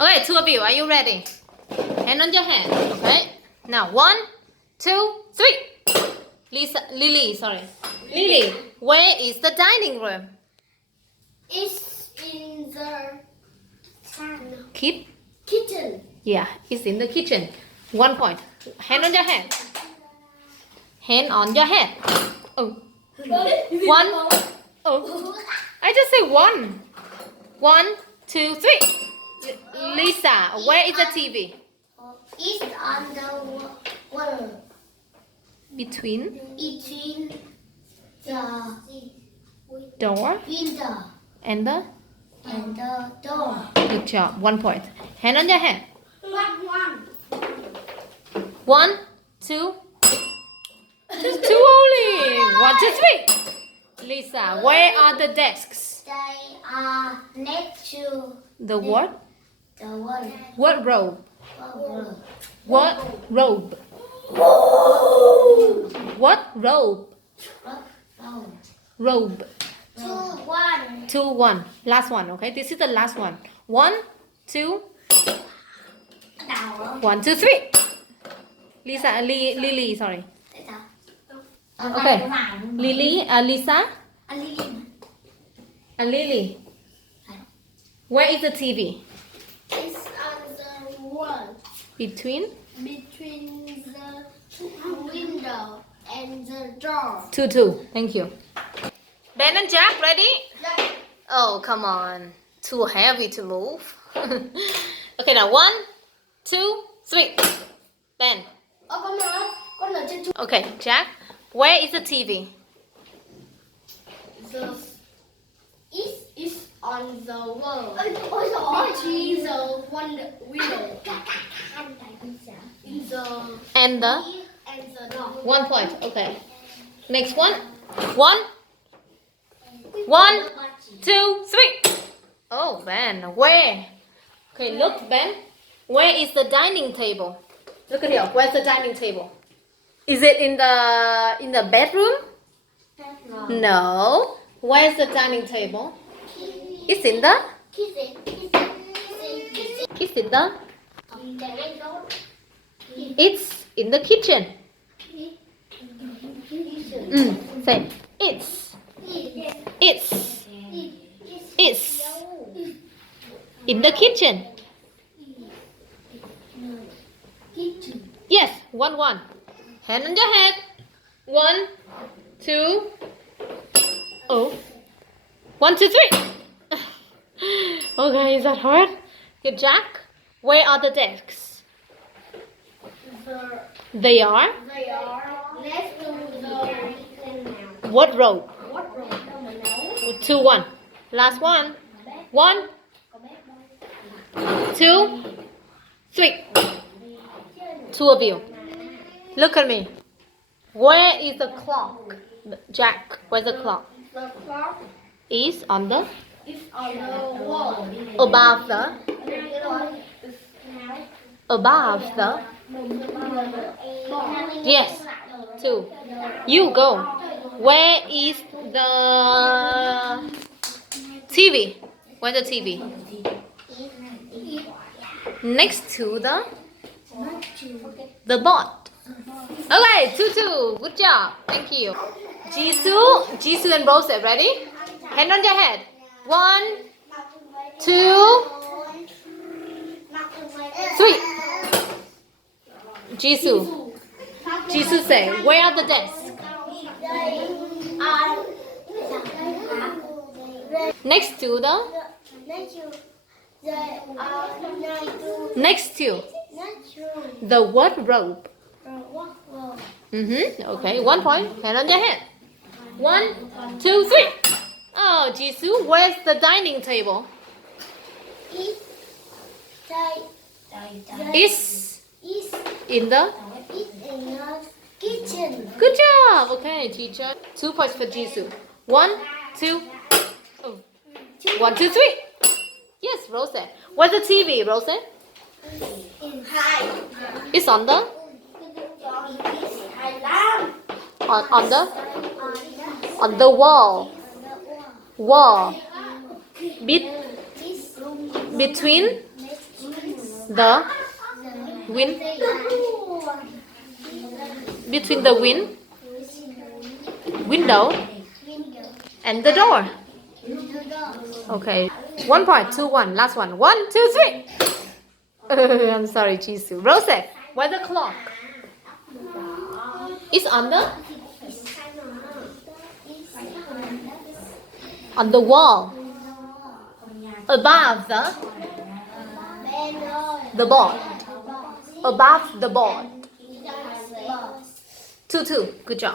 Okay, two of you, are you ready? Hand on your head. Okay. Now 1, 2, 3. Lily, sorry. Lily, where is the dining room? It's in the Kitchen. Yeah, it's in the kitchen. 1 point. Hand on your head. Hand on your head. Oh. 1. Oh. I just say 1. 1, 2, 3. Lisa, where is the TV? It's on the wall. Between the door window and the... and the door. Good job. 1 point. Hand on your head. One. 1, 2. Just 2 only. 1, 2, 3. Lisa, where are the desks? They are next to The what? the wall. Wardrobe. Wall. Wardrobe. Wardrobe. Robe. 2, 1. 2, 1. Last one. Okay, this is the last one. 1, 2. 1, 2, 3. Lisa, Lily, sorry. Okay. Lily, Lisa, Lily. Where is the TV? It's on the wall Between between the window and the door. 2, 2. Thank you. Ben and Jack, ready? Oh, come on. Too heavy to move. Okay, now 1, 2, 3. Ben. Con ở trên Okay, Jack. Where is the TV? the is on the wall. Between the one window. In the And the... and the door. 1 point. Okay. Next one. 1, 1, 2, 3. Oh, Ben. Where? Okay, look, Ben. Where is the dining table? Look at here. Where's the dining table? Is it in the bedroom? No. Where's the dining table? It's in the... It's in the... It's in the kitchen. Say, it's in the kitchen. Yes, 1, 1. Hand on your head. 1, 2. Oh. 1, 2, 3. Okay, is that hard? Good, Jack. Where are the desks? They are Next to the wardrobe. 2, 1. Last one. 1, 2, 3. 2 of you. Look at me. Where is the clock? Jack, where's the clock? The clock Is on the... is on the wall. Above the... Above the... Yes. 2. You go. Where is the TV? Where's the TV? Next to the board. Okay, 2, 2. Good job. Thank you. Jisoo and Rose, ready? Hand on your head. 1, 2, 3. Jisoo say, where are the desks? Next to the... Next to the wardrobe. Okay, 1 point. Hand on your head. 1, 2, 3. Oh, Jisoo, where's the dining table? Is in the... kitchen. Good job. Okay, teacher. 2 points for Jisoo. 1, 2. Oh. 1, 2, 3. Yes, Rose. Where's the TV, Rose? It's on the... On the wall. Between The wind. Between the window and the door. Okay. 1 point, 2, 1. Last one. 1, 2, 3. I'm sorry, Jisoo. Rose, where's the clock? It's on the wall. Above the board. Above the board. 2, 2. Good job.